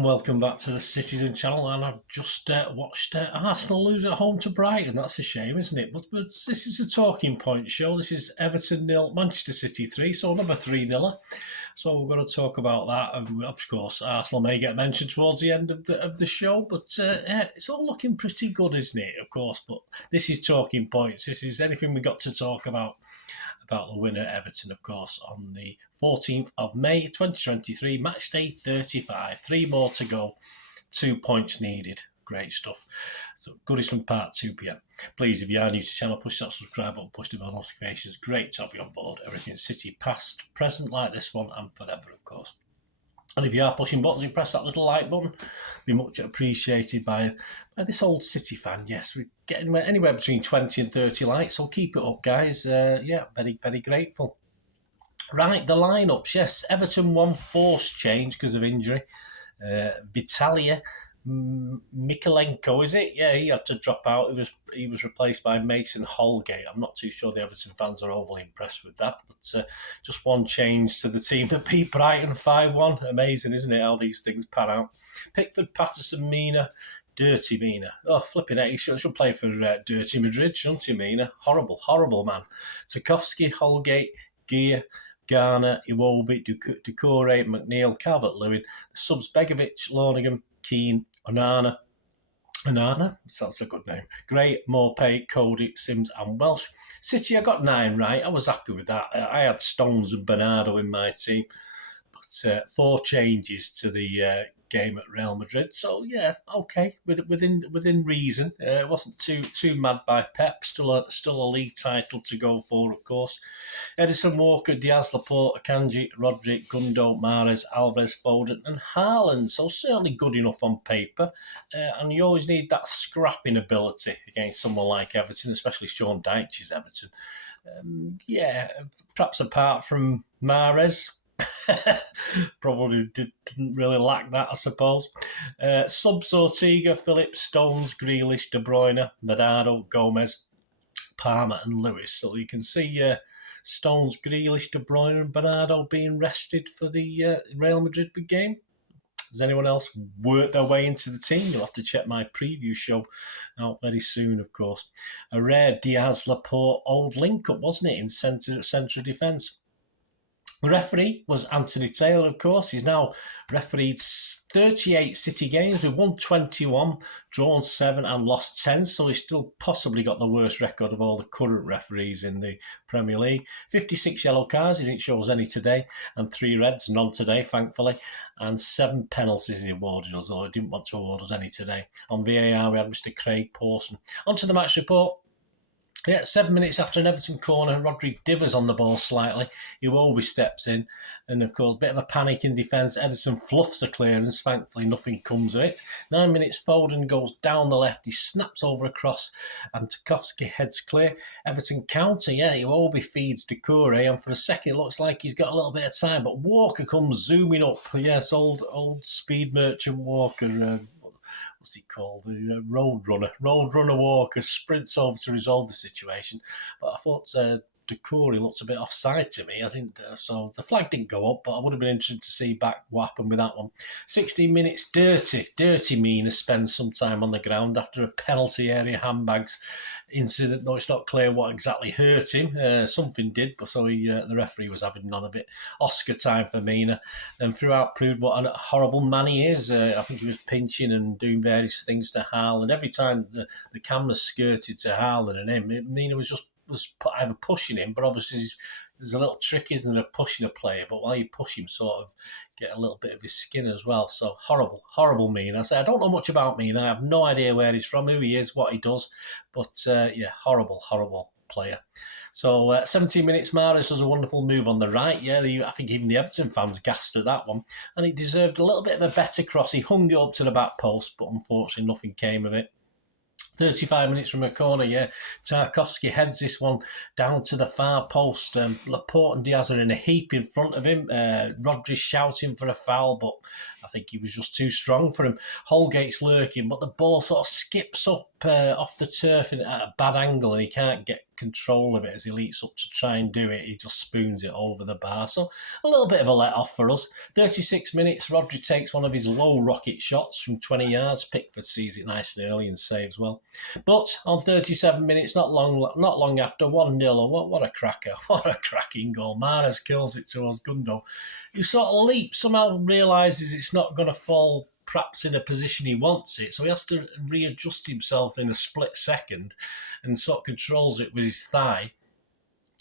Welcome back to the Citizen channel, and I've just watched Arsenal lose at home to Brighton. That's a shame, isn't it? But this is a talking point show. This is Everton 0, Manchester City 3, so another 3-0. So we're going to talk about that, and of course Arsenal may get mentioned towards the end of the show, but it's all looking pretty good, isn't it? Of course, but this is talking points. This is anything we got to talk about the winner Everton, of course, on the 14th of May 2023, match day 35. 3 more to go, 2 points needed. Great stuff. So, Goodison Park, 2 p.m. Please, if you are new to the channel, push that subscribe button, push the bell notifications. Great to have you on board. Everything City, past, present, like this one, and forever, of course. And if you are pushing buttons, you press that little like button. Be much appreciated by this old City fan. Yes, we're getting anywhere between 20 and 30 likes, so keep it up, guys. Yeah, very, very grateful. Right, the lineups. Yes, Everton one forced change because of injury. Vitalia Mikolenko, is it? Yeah, he had to drop out. He was replaced by Mason Holgate. I'm not too sure the Everton fans are overly impressed with that, but just one change to the team that beat Brighton 5-1. Amazing, isn't it, how these things pan out? Pickford, Patterson, Mina, Dirty Mina. Oh, flipping it. He should play for Dirty Madrid, shouldn't he, Mina? Horrible, horrible man. Tarkowski, Holgate, Gear, Garner, Iwobi, Doucouré, McNeil, Calvert-Lewin. The subs Begovic, Lonergan, Keane, Onana, that's a good name. Gray, Morpay, Cody, Sims and Welsh. City, I got 9 right. I was happy with that. I had Stones and Bernardo in my team. But 4 changes to the game at Real Madrid. So, yeah, okay, within reason. It wasn't too mad by Pep. Still a league title to go for, of course. Edison, Walker, Diaz, Laporte, Akanji, Rodri, Gundo, Mahrez, Alvarez, Foden and Haaland. So certainly good enough on paper. And you always need that scrapping ability against someone like Everton, especially Sean Dyche's Everton. Yeah, perhaps apart from Mahrez, probably didn't really lack that, I suppose. Subs Ortega, Phillips, Stones, Grealish, De Bruyne, Bernardo, Gomez, Palmer and Lewis. So you can see Stones, Grealish, De Bruyne and Bernardo being rested for the Real Madrid game. Does anyone else work their way into the team? You'll have to check my preview show out very soon, of course. A rare Diaz, Laporte, old link-up, wasn't it, in centre of defence? The referee was Anthony Taylor, of course. He's now refereed 38 City games. We've won 21, drawn 7 and lost 10. So he's still possibly got the worst record of all the current referees in the Premier League. 56 yellow cards. He didn't show us any today. And 3 reds, none today, thankfully. And 7 penalties he awarded us, although he didn't want to award us any today. On VAR, we had Mr. Craig Pawson. On to the match report. Yeah, 7 minutes after an Everton corner, Rodri divers on the ball slightly. Iwobi steps in, and of course, a bit of a panic in defence. Edison fluffs the clearance. Thankfully, nothing comes of it. 9 minutes, Foden goes down the left. He snaps over a cross, and Tarkowski heads clear. Everton counter. Yeah, Iwobi feeds Doucouré, and for a second, it looks like he's got a little bit of time. But Walker comes zooming up. Yes, old speed merchant Walker. What's he called? The Roadrunner Walker sprints over to resolve the situation. But I thought Doucouré looked a bit offside to me. I think so. The flag didn't go up, but I would have been interested to see back what happened with that one. 16 minutes, dirty Mina spends some time on the ground after a penalty area handbags incident. No, it's not clear what exactly hurt him. Something did, but so the referee was having none of it. Oscar time for Mina, and throughout proved what a horrible man he is. I think he was pinching and doing various things to Haaland. Every time the camera skirted to Haaland and him, Mina was either pushing him, but obviously there's a little trick, isn't there, pushing a player, but while you push him, sort of get a little bit of his skin as well. So horrible Mina. I don't know much about Mina. I have no idea where he's from, who he is, what he does, but yeah, horrible player. So 17 minutes, Mahrez does a wonderful move on the right. Yeah, I think even the Everton fans gasped at that one, and he deserved a little bit of a better cross. He hung it up to the back post, but unfortunately nothing came of it. 35 minutes from a corner, yeah. Tarkowski heads this one down to the far post. Laporte and Diaz are in a heap in front of him. Rodri's shouting for a foul, but I think he was just too strong for him. Holgate's lurking, but the ball sort of skips up off the turf at a bad angle, and he can't get control of it as he leaps up to try and do it. He just spoons it over the bar. So a little bit of a let-off for us. 36 minutes, Rodri takes one of his low rocket shots from 20 yards. Pickford sees it nice and early and saves well. But on 37 minutes, not long after, 1-0. What a cracker. What a cracking goal. Mahrez kills it towards Gundo, who sort of leaps, somehow realises it's not going to fall perhaps in a position he wants it, so he has to readjust himself in a split second and sort of controls it with his thigh.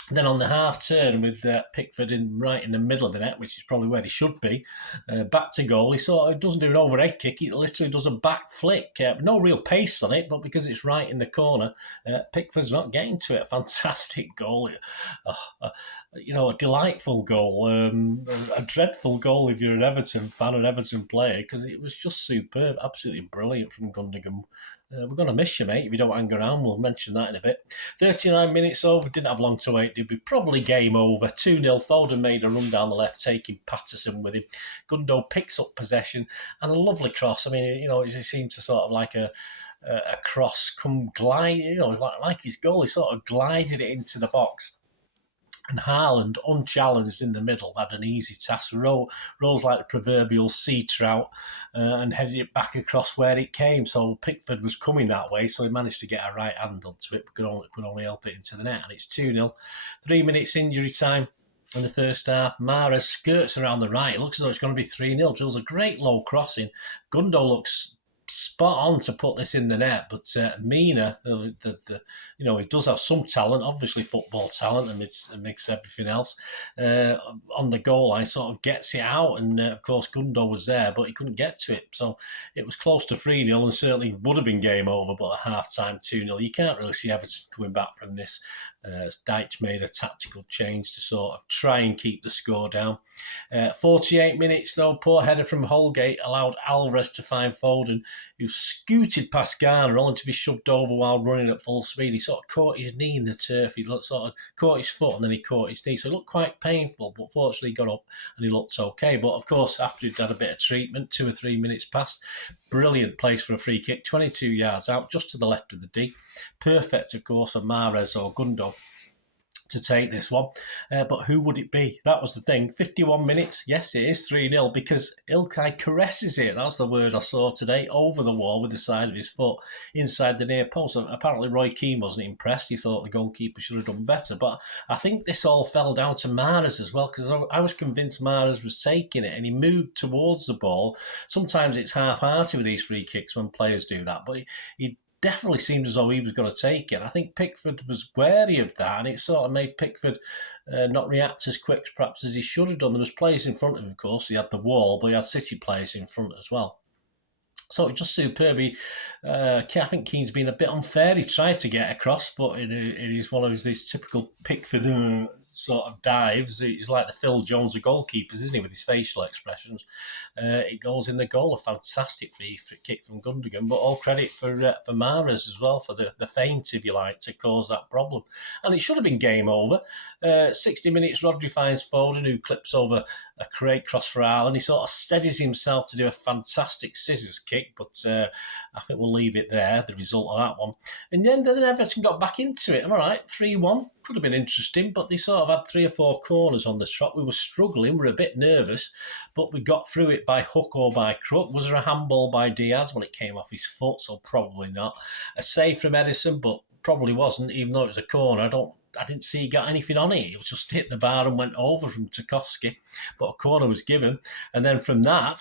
Then on the half turn with Pickford right in the middle of the net, which is probably where he should be, back to goal, he sort of doesn't do an overhead kick, he literally does a back flick. No real pace on it, but because it's right in the corner, Pickford's not getting to it. Fantastic goal. A delightful goal, a dreadful goal if you're an Everton fan, an Everton player, because it was just superb, absolutely brilliant from Gundogan. We're going to miss you, mate, if you don't hang around. We'll mention that in a bit. 39 minutes over, didn't have long to wait, did we? Probably game over. 2-0, Foden made a run down the left, taking Patterson with him. Gundo picks up possession, and a lovely cross. I mean, it seemed to sort of like a cross come glide, like his goal. He sort of glided it into the box. And Haaland, unchallenged in the middle, had an easy task. Rose like the proverbial sea trout and headed it back across where it came. So Pickford was coming that way, so he managed to get a right hand onto it, but could only help it into the net. And it's 2-0. 3 minutes injury time in the first half. Mahrez skirts around the right. It looks as though it's going to be 3-0. Drills a great low crossing. Gundo looks spot on to put this in the net, but Mina, he does have some talent, obviously football talent, and makes everything else on the goal line, sort of gets it out, and of course Gundo was there, but he couldn't get to it, so it was close to 3-0 and certainly would have been game over, but at half-time 2-0. You can't really see Everton coming back from this. Dyche made a tactical change to sort of try and keep the score down. 48 minutes though, poor header from Holgate allowed Alvarez to find Foden, who scooted past Garner only to be shoved over while running at full speed. He sort of caught his knee in the turf. He sort of caught his foot and then he caught his knee. So it looked quite painful, but fortunately he got up and he looked okay. But of course, after he'd had a bit of treatment, 2 or 3 minutes passed. Brilliant place for a free kick, 22 yards out, just to the left of the D. Perfect, of course, for Mahrez or Gundo to take this one. But who would it be? That was the thing. 51 minutes. Yes, it is 3-0 because Ilkay caresses it. That's the word I saw today. Over the wall with the side of his foot inside the near post. Apparently Roy Keane wasn't impressed. He thought the goalkeeper should have done better. But I think this all fell down to Mahrez as well, because I was convinced Mahrez was taking it and he moved towards the ball. Sometimes it's half-hearted with these free kicks when players do that, but he definitely seemed as though he was going to take it. I think Pickford was wary of that, and it sort of made Pickford not react as quick perhaps as he should have done. There was players in front of him, of course. He had the wall, but he had City players in front as well. So just superb. I think Keane's been a bit unfair. He tried to get across, but it is one of these typical Pickford sort of dives. He's like the Phil Jones of goalkeepers, isn't he, with his facial expressions. It goes in the goal. A fantastic free kick from Gundogan, but all credit for Mahrez as well, for the feint, if you like, to cause that problem. And it should have been game over. 60 minutes, Rodri finds Foden, who clips over a great cross for Haaland. He sort of steadies himself to do a fantastic scissors kick, but I think we'll leave it there, the result of that one. And then Everton got back into it. Am I right? 3-1. Could have been interesting, but they sort of had 3 or 4 corners on the trot. We were struggling. We were a bit nervous, but we got through it by hook or by crook. Was there a handball by Diaz? Well, it came off his foot, so probably not. A save from Edison, but probably wasn't, even though it was a corner. I didn't see he got anything on it. It was just hit the bar and went over from Tarkowski, but a corner was given. And then from that,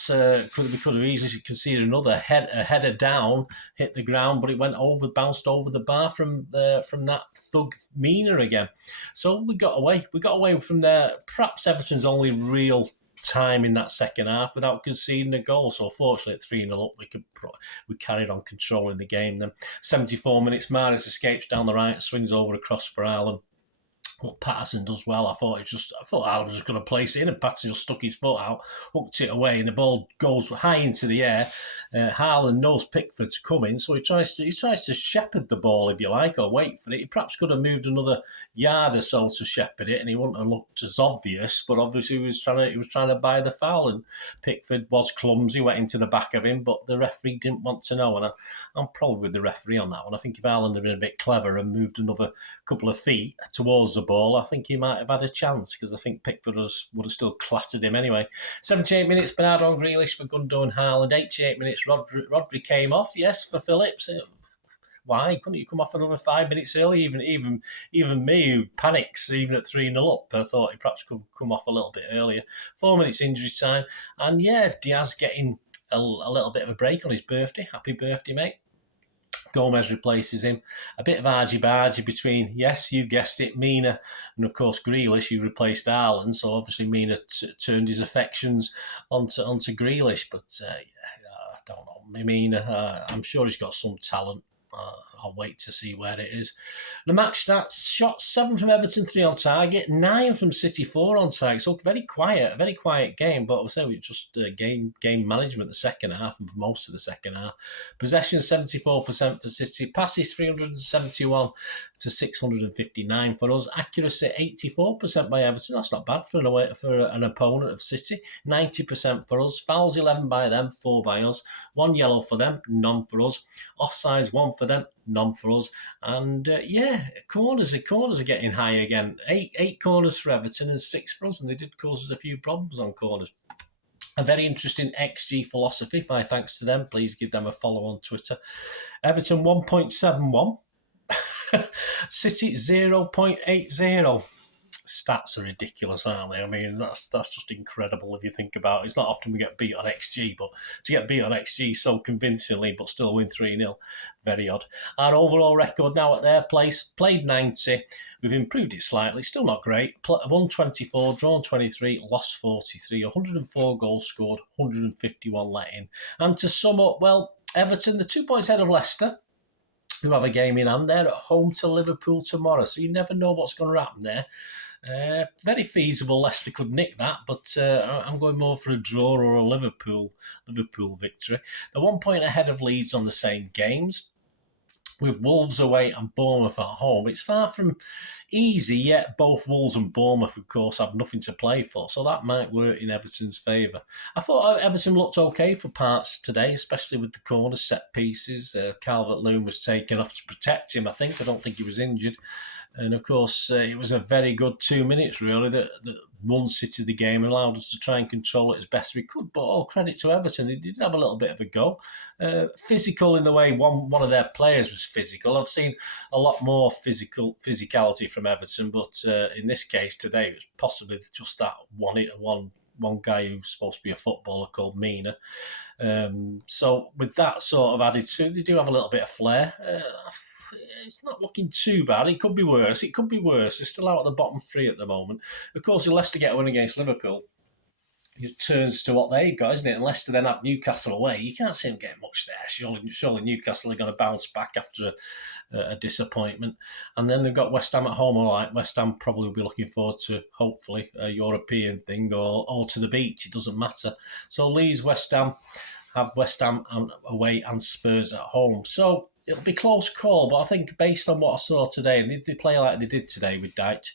we could have easily conceded another header down, hit the ground, but it went over, bounced over the bar from that thug Mina again. So we got away. We got away from there. Perhaps Everton's only real time in that second half without conceding a goal. So fortunately at 3-0 up, we carried on controlling the game. Then 74 minutes, Mahrez escapes down the right, swings over across for Haaland. what Patterson does well. I thought Allen was just going to place it in, and Patterson just stuck his foot out, hooked it away, and the ball goes high into the air. Haaland knows Pickford's coming, so he tries to shepherd the ball, if you like, or wait for it. He perhaps could have moved another yard or so to shepherd it, and he wouldn't have looked as obvious. But obviously, he was trying to buy the foul, and Pickford was clumsy, went into the back of him, but the referee didn't want to know, and I'm probably with the referee on that one. I think if Haaland had been a bit clever and moved another couple of feet towards the ball, I think he might have had a chance, because I think Pickford would have still clattered him anyway. 78 minutes, Bernardo Grealish for Gundo and Haaland. 88 minutes, Rodri came off, yes, for Phillips. Why couldn't you come off another 5 minutes early? Even me, who panics even at 3-0 up, I thought he perhaps could come off a little bit earlier. 4 minutes injury time, and yeah, Diaz getting a little bit of a break on his birthday. Happy birthday, mate. Gomez replaces him. A bit of argy-bargy between, yes, you guessed it, Mina and, of course, Grealish, who replaced Haaland. So, obviously, Mina turned his affections onto Grealish. But, I don't know. Mina, I'm sure he's got some talent. I'll wait to see where it is. The match stats: shot 7 from Everton, 3 on target, 9 from City, 4 on target. So very quiet game. But I'll say we just game management the second half and for most of the second half. Possession 74% for City, passes 371 to 659 for us. Accuracy 84% by Everton. That's not bad for an opponent of City. 90% for us. Fouls 11 by them, 4 by us. 1 yellow for them, none for us. Offsides 1 for them, none for us. And corners are getting high again. 8 corners for Everton and 6 for us, and they did cause us a few problems on corners. A very interesting XG philosophy, my thanks to them. Please give them a follow on Twitter. Everton 1.71. City 0.80. Stats are ridiculous, aren't they? I mean, that's just incredible if you think about it. It's not often we get beat on XG, but to get beat on XG so convincingly but still win 3-0, very odd. Our overall record now at their place, played 90. We've improved it slightly, still not great. Won 24, drawn 23, lost 43, 104 goals scored, 151 let in. And to sum up, well, Everton, the 2 points ahead of Leicester, who have a game in hand. They're at home to Liverpool tomorrow, so you never know what's going to happen there. Very feasible Leicester could nick that, but I'm going more for a draw or a Liverpool victory. They're 1 point ahead of Leeds on the same games, with Wolves away and Bournemouth at home. It's far from easy, yet both Wolves and Bournemouth, of course, have nothing to play for, so that might work in Everton's favour. I thought Everton looked okay for parts today, especially with the corner set pieces. Calvert-Lewin was taken off to protect him, I think. I don't think he was injured. And, of course, it was a very good 2 minutes, really, that won City the game and allowed us to try and control it as best we could. But all credit to Everton. They did have a little bit of a go. Physical in the way one of their players was physical. I've seen a lot more physicality from Everton, but in this case today, it was possibly just that one guy who's supposed to be a footballer called Mina. So with that sort of added to, they do have a little bit of flair. It's not looking too bad. It could be worse. They're still out at the bottom 3 at the moment. Of course, if Leicester get a win against Liverpool, it turns to what they've got, isn't it? And Leicester then have Newcastle away. You can't see them getting much there. Surely Newcastle are going to bounce back after a disappointment. And then they've got West Ham at home. All right, West Ham probably will be looking forward to, hopefully, a European thing or to the beach. It doesn't matter. So Leeds, West Ham, have West Ham away and Spurs at home. So it'll be a close call, but I think based on what I saw today, and if they play like they did today with Deitch,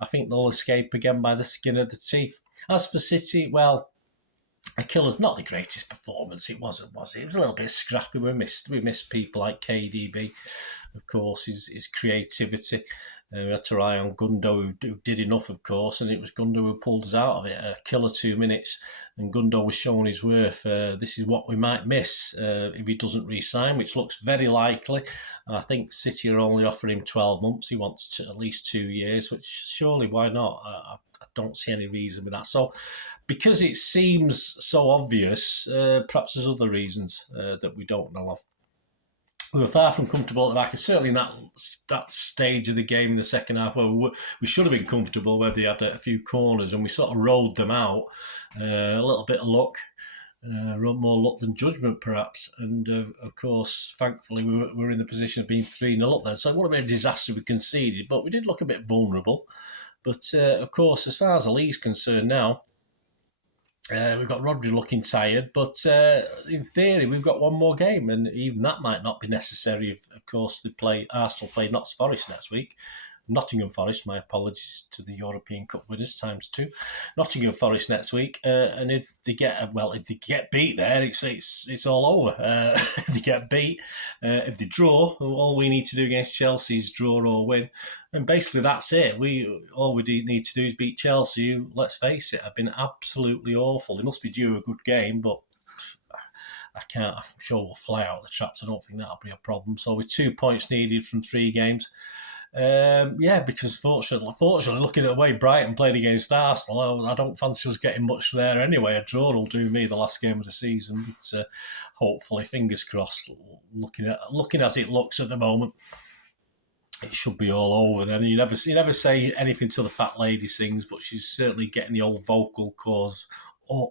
I think they'll escape again by the skin of the teeth. As for City, well, Akila's not the greatest performance. It wasn't, was it? It was a little bit scrappy. We missed people like KDB, of course, his creativity. We had to rely on Gundo, who did enough, of course, and it was Gundo who pulled us out of it. A killer 2 minutes, and Gundo was showing his worth. This is what we might miss if he doesn't re-sign, which looks very likely. And I think City are only offering him 12 months. He wants at least 2 years, which surely, why not? I don't see any reason with that. So, because it seems so obvious, perhaps there's other reasons that we don't know of. We were far from comfortable at the back, and certainly in that stage of the game in the second half where we should have been comfortable, where they had a few corners and we sort of rolled them out. A little bit of luck, more luck than judgment, perhaps. And of course, thankfully, we were in the position of being 3-0 up there. So it would have been a disaster we conceded, but we did look a bit vulnerable. But of course, as far as the league's concerned now, we've got Rodri looking tired, but in theory, we've got one more game, and even that might not be necessary. Of course, Arsenal play Notts Forest next week. Nottingham Forest, my apologies to the European Cup winners ×2. Nottingham Forest next week, and if they get beat there, it's all over. If they get beat, if they draw, all we need to do against Chelsea is draw or win, and basically that's it. All we need to do is beat Chelsea, who, let's face it, have been absolutely awful. They must be due a good game, but I'm sure we'll fly out of the traps. I don't think that'll be a problem. So with 2 points needed from 3 games. Because fortunately, looking at the way Brighton played against Arsenal, I don't fancy us getting much there anyway. A draw will do me the last game of the season, but hopefully, fingers crossed. Looking as it looks at the moment, it should be all over then. You never say anything till the fat lady sings, but she's certainly getting the old vocal cords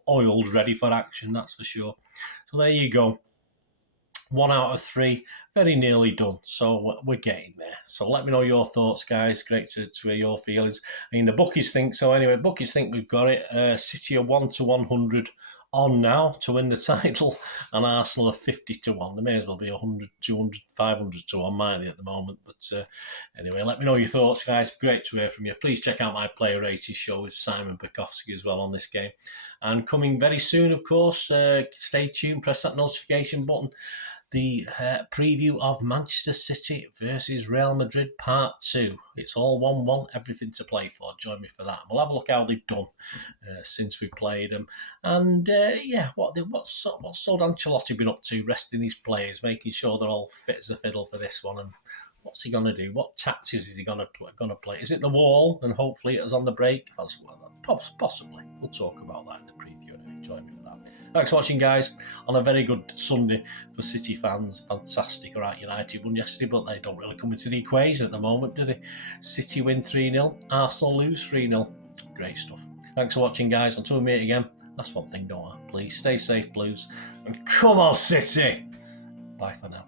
oiled, ready for action. That's for sure. So there you go. 1 out of 3, very nearly done. So we're getting there. So let me know your thoughts, guys. Great to hear your feelings. I mean, the bookies think so. Anyway, bookies think we've got it. City are 1-100 on now to win the title, and Arsenal are 50-1. They may as well be 100, 200, 500 to 1, might they, at the moment? But anyway, let me know your thoughts, guys. Great to hear from you. Please check out my Player Rated show with Simon Bukowski as well on this game. And coming very soon, of course, stay tuned, press that notification button. The preview of Manchester City versus Real Madrid Part 2. It's all 1-1, everything to play for. Join me for that. We'll have a look how they've done since we played them. And what's Ancelotti been up to, resting his players, making sure they're all fit as a fiddle for this one. And what's he going to do? What tactics is he going to play? Is it the wall? And hopefully it's on the break? Possibly. We'll talk about that in the preview anyway. Join me for that. Thanks for watching, guys, on a very good Sunday for City fans. Fantastic. All right, United won yesterday, but they don't really come into the equation at the moment, do they? City win 3-0, Arsenal lose 3-0. Great stuff. Thanks for watching, guys. Until we meet again, that's one thing, don't I? Please stay safe, Blues. And come on, City! Bye for now.